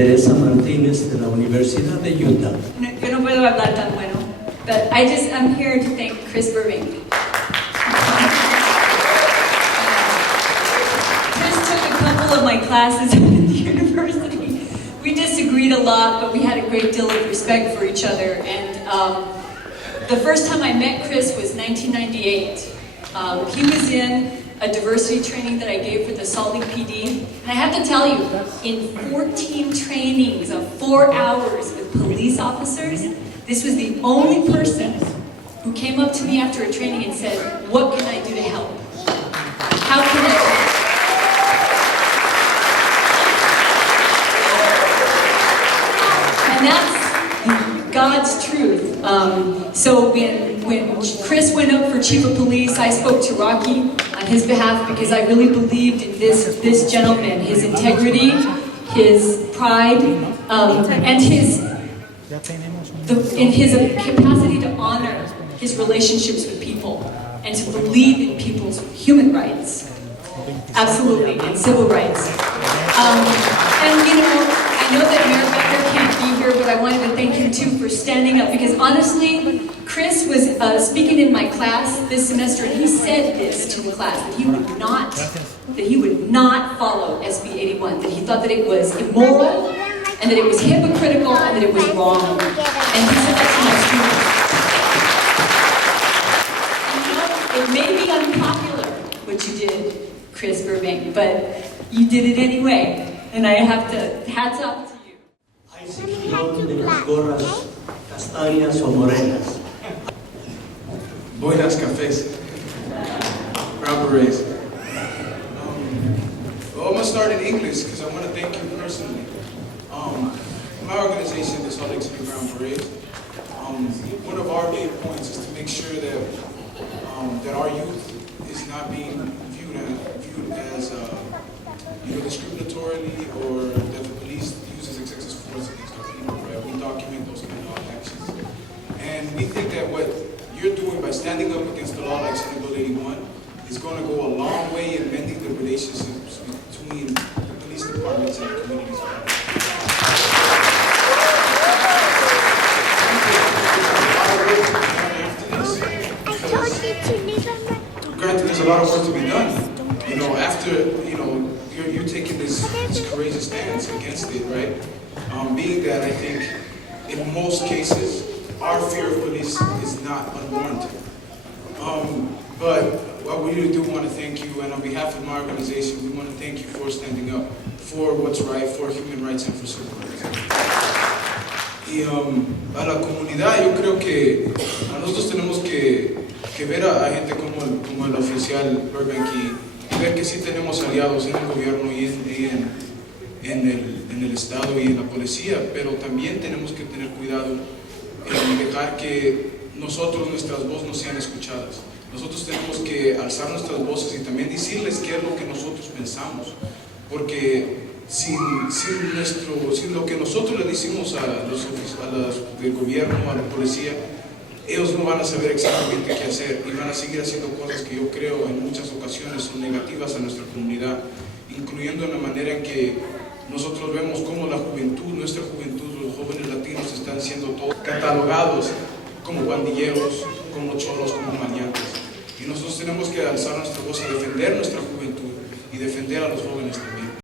Teresa Martínez de la Universidad de Utah. Yo no puedo hablar tan bueno, but I'm here to thank Chris Burbank. Chris took a couple of my classes at the university. We disagreed a lot, but we had a great deal of respect for each other. And the first time I met Chris was 1998. He was in a diversity training that I gave for the Salt Lake PD. And I have to tell you, in 14 trainings of 4 hours with police officers, this was the only person who came up to me after a training and said, "What can I do to help? How can I help?" And that's God's truth. So when Chris went up for chief of police, I spoke to Rocky on his behalf because I really believed in this gentleman, his integrity, his pride, and his capacity to honor his relationships with people and to believe in people's human rights, absolutely, and civil rights. And you know, I know that Mayor Becker can't be here, but I wanted to thank him too for standing up, because honestly, Chris was speaking in my class this semester, and he said this to the class, that he would not follow SB81, that he thought that it was immoral, and that it was hypocritical, and that it was wrong. And he said that to my students. And you know, it may be unpopular what you did, Chris Burbank, but you did it anyway. And I have to, hats off to you. Hay seguidores de las gorras castañas o morenas. Buenas cafés. Brown berets. Well, I'm going to start in English because I want to thank you personally. My organization, the Salt Lake City Brown Berets, one of our main points is to make sure that that our youth is not being viewed as discriminatorily, or that the police uses excessive force against our people. Right? We document those kind of actions, and we think that what you're doing by standing up against the law like Senate Bill 81 is going to go a long way in mending the relationships between the police departments and the communities. Granted, there's a lot of work to be done. You know, after you're taking this courageous stance against it, right? Being that I think in most cases our fear of police is not unwarranted. But we really do want to thank you, and on behalf of my organization, we want to thank you for standing up for what's right, for human rights and for civil rights. Y a la comunidad, yo creo que nosotros tenemos que ver a gente como el oficial Burbank y ver que sí tenemos aliados en el gobierno y en el Estado y en la policía, pero también tenemos que tener cuidado en dejar que nuestras voces no sean escuchadas. Nosotros tenemos que alzar nuestras voces y también decirles qué es lo que nosotros pensamos, porque sin lo que nosotros le decimos a los del gobierno, a la policía, ellos no van a saber exactamente qué hacer y van a seguir haciendo cosas que yo creo en muchas ocasiones son negativas a nuestra comunidad, incluyendo en la manera en que nosotros vemos cómo la juventud, nuestra juventud, los jóvenes latinos están siendo todos catalogados como pandilleros, como cholos, como maleantes. Y nosotros tenemos que alzar nuestra voz y defender nuestra juventud y defender a los jóvenes también.